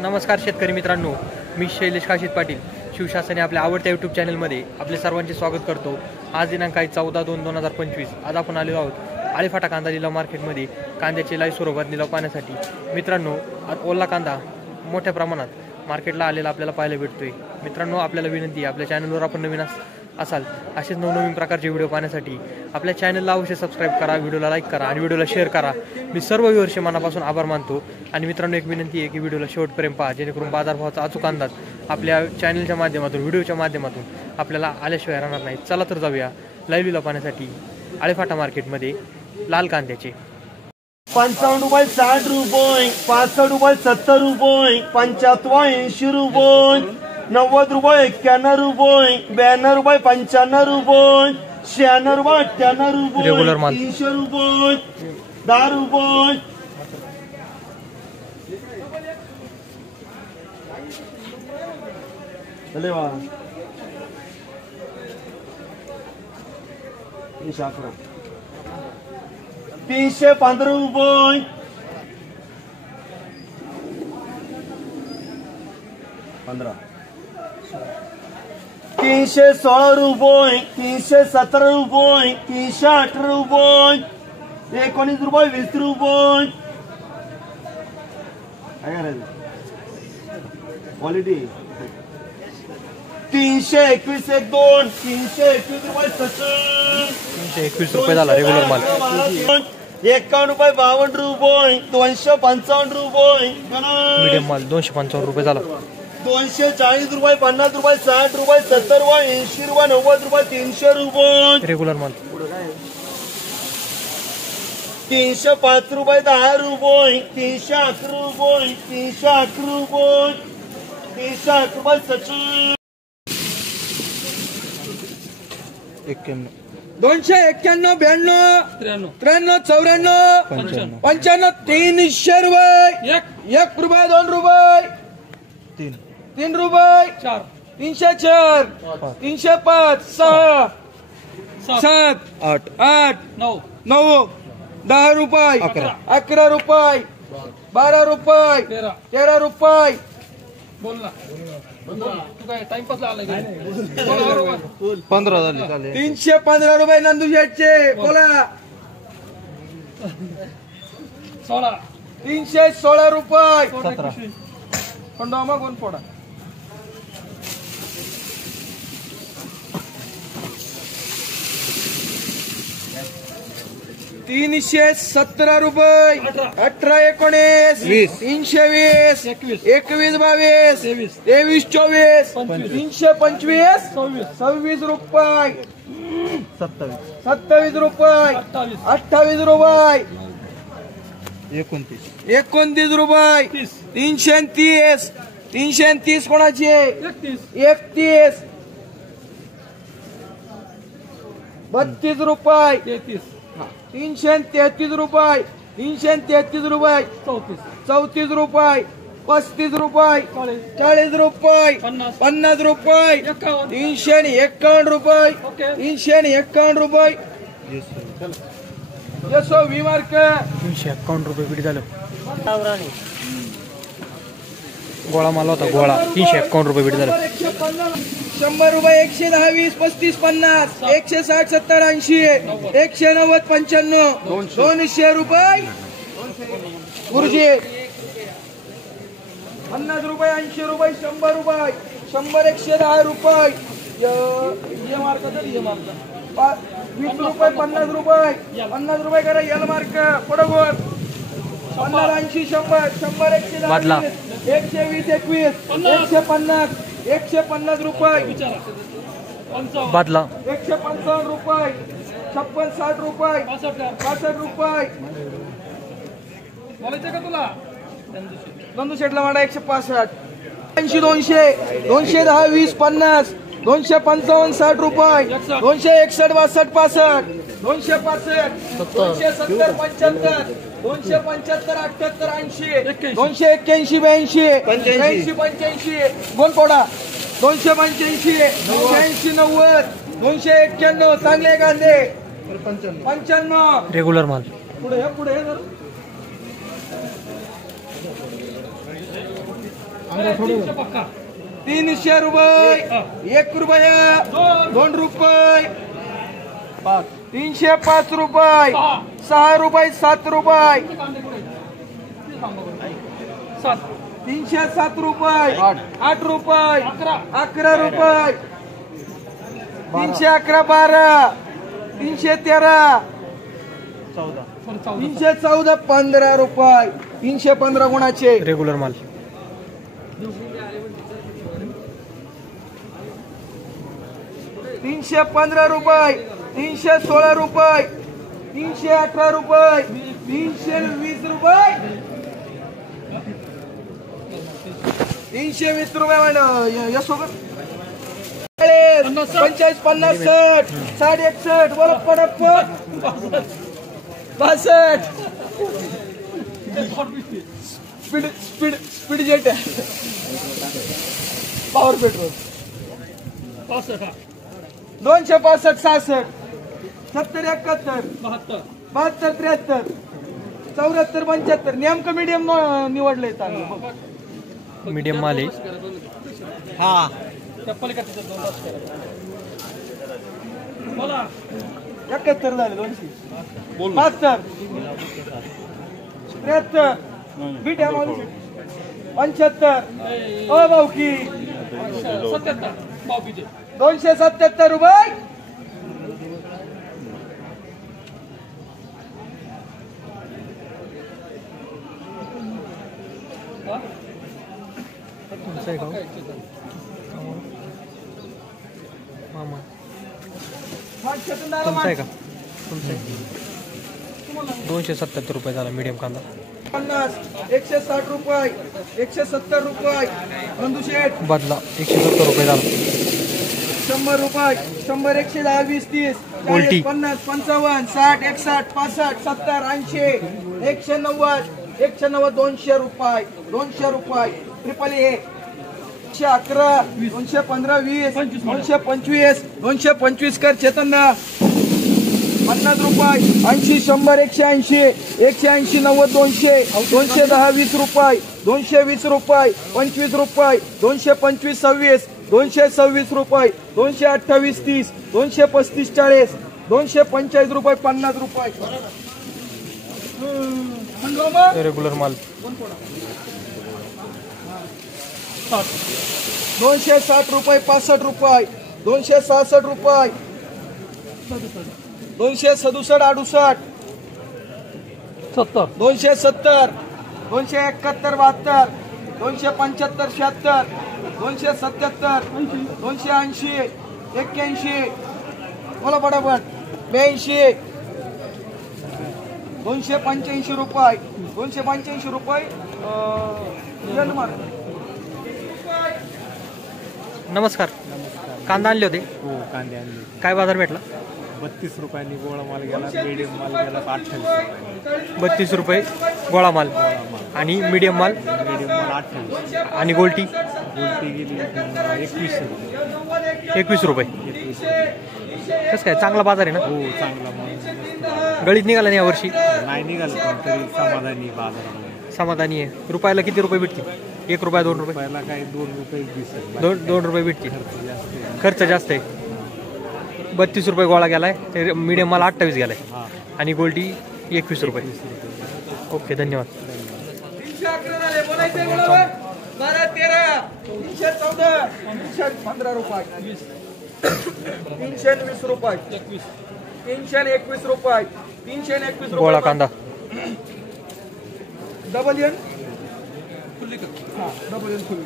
नमस्कार शेतकरी मित्रांनो, मी शैलेश काशीद पाटील शिवशासने आपल्या आवडत्या यूट्यूब चॅनलमध्ये आपले सर्वांचे स्वागत करतो। आज दिनांक 14/2/2025 आज आपण आलेलो आहोत आळीफाटा कांदा लिलाव मार्केटमध्ये कांद्याचे लाईव्ह स्वरूपात लिलाव पाहण्यासाठी। मित्रांनो, आज ओला कांदा मोठ्या प्रमाणात मार्केटला आलेला आपल्याला पाहायला भेटतोय। मित्रांनो, आपल्याला विनंती आहे, आपल्या चॅनलवर आपण नवीन असाल असेच नवनवीन प्रकारचे व्हिडिओ पाहण्यासाठी आपल्या चॅनलला अवश्य सबस्क्राईब करा, व्हिडिओला लाईक करा आणि व्हिडिओला शेअर करा। मी सर्व व्ह्यूअर्सचे मनापासून आभार मानतो। आणि मित्रांनो, एक विनंती आहे की व्हिडिओला शेवटपर्यंत पहा, जेणेकरून बाजारभावाचा अचूक अंदाज आपल्या चॅनलच्या माध्यमातून व्हिडिओच्या माध्यमातून आपल्याला आल्याशिवाय राहणार नाही। चला तर जाऊया लाईव्ह लिलाव पाहण्यासाठी आळीफाटा मार्केटमध्ये लाल कांद्याचे। 55 रुपये 60 रुपये 65 रुपये 70 रुपये 75 80 रुपये 90 रुपये 91 रुपये 92 रुपये 95 रुपये 96 रुपये 98 रुपये रेगुलर माल 300 रुपये 10 रुपये चले वा 315 रुपये 15 316 रुपये 317 रुपये 318 रुपये 19 रुपये 20 रुपये क्वालिटी 321 1 2 321 रुपये 321 रुपये झाला रेग्युलर माल। 51 रुपये 52 रुपये 255 रुपये मीडियम माल 255 रुपये झाला। 240 रुपये 50 रुपये 60 रुपये 70 रुपये 80 रुपये 90 रुपये 300 रुपये रेग्युलर माल। 305 रुपये 10 रुपये 311 रुपये 311 रुपये 311 रुपये 291 92 93 94 95 300 रुपये 1 रुपये 2 रुपये 3 रुपये 4 304 305 6 7 8 9 10 रुपये 11 रुपये 12 रुपये 13 रुपये बोल ना तू काय टाइमपास आला 15 झाले चालेल 315 रुपये नंदू शेटचे बोला 16 316 रुपये 17 पंडामा कोण फोडा 317 रुपये 18 19 320 21 22 23 24 325 26 रुपये 27 रुपये 28 रुपये 29 रुपये 330 कोणाची 31 32 रुपये 333 रुपये 333 रुपये 34 रुपये 35 रुपये 40 रुपये 50 रुपये 351 रुपये 351 रुपये यसो वी मार्क 351 रुपये बिडी झालं। गोळा माल होता गोळा 351 रुपये बिडी झालं। 100 रुपये 110 20 35 50 160 70 80 190 95 200 रुपये गुरुजी 50 रुपये 80 रुपये 100 रुपये 100 110 रुपये ये मार्क तर ये मार्क 20 रुपये 50 रुपये करा यल मार्क बरोबर 50 80 100 100 बदला 120 21 150 रुपये बदला 155 रुपये 56 60 रुपये 65 रुपये बोलायचं का तुला नंदू शेटला वाडा 165 80 200 210 20 50 255 60 रुपये 261 62 65 265 270 75 275 78 80 281 82 85 गोलपोडा 285 280 90 291 चांगले कांदे 95 रेगुलर माल पुढे पुढे 300 रुपये, 1 रुपया, 2 रुपये, 305 रुपये, 6 रुपये, 7 रुपये, 307 रुपये, 8 रुपये, 11 रुपये, 311, 12, 313, 314, 15 रुपये, 315 गुणाचे रेग्युलर माल. 315 रुपये, 316 रुपये, 318 रुपये, 320 रुपये, 320 रुपये मॅडम. यशोगर 45, 50, 60, 60, 61, बोला पटपट 62. स्पीड जेट आहे, पॉवर पेट्रोल 265, 66, 70, 71, 72, 73, 74, 75. नेमकं मीडियम निवडलंय चांगलं. मीडियम माल आहे. हा 71 झाले, 200, 72, 73, बीट आहे माणूस 75. ओ भाऊकी 277 रुपये. तुमचं आहे का मामा? तुमचं आहे का? तुमचं आहे. 277 रुपये झाला मीडियम कांदा. 50, 160 रुपये, 170 रुपये, बंधुशेठ बदला 170 रुपये झाला. 100 रुपये, 100, 110, 20, 30, उलटी. 50, 55, 60, 61, 65, 70, 80, 190, 190, 200 रुपये, 200 रुपये. ट्रिपल ए 111, 215, 20, 225, 225 कर चेतन. 50 रुपये, 80, 100, 180, 180, 90, 200, 210, 20 रुपये, 220 रुपये, 25 रुपये, 225, 26, 226 रुपये, 228, 30, 235, 40, 245 रुपये, 50 रुपये. रेग्युलर माल 260 रुपये, 65 रुपये, 266 रुपये, 267, 68, 70, 270, 271, 72, 275, 76, 277, 280, 81, बोला पटापट 82, 285 रुपये, 285 रुपये. नमस्कार. कांदा आणले होते? हो, कांदे आणले. काय बाजार भेटला? 32 रुपयांनी गोळा माल गेला, मीडियम माल गेला 28. 32 रुपये गोळा माल आणि मीडियम माल मीडियम माल 28 आणि गोल्टी गोल्टी गेली 21 रुपये. 21 रुपये. 21 रुपये. कसं काय, चांगला बाजार आहे ना? हो, चांगला माल. गळीत निघाला नाही यावर्षी? नाही निघालं, पण तरी समाधानी बाजारामध्ये. समाधानी आहे. रुपयाला किती रुपये भेटतील? 1 रुपया 2 रुपये? पहिला काही 2 रुपये दिसेल. 2 रुपये भेटतील. जास्त आहे. खर्च जास्त आहे. 32 रुपये गोळा गेलाय, मीडियम माल 28 गेलाय हां, आणि गोल्टी 21 रुपये. 21 रुपये. ओके, धन्यवाद. 311 झाले, बोलायचंय बरोबर. 12, 13, 314, 315 रुपये, 320 रुपये, 321 रुपये, 321 गोळा रुपये. कांदा डबल एन, डबल एन फुल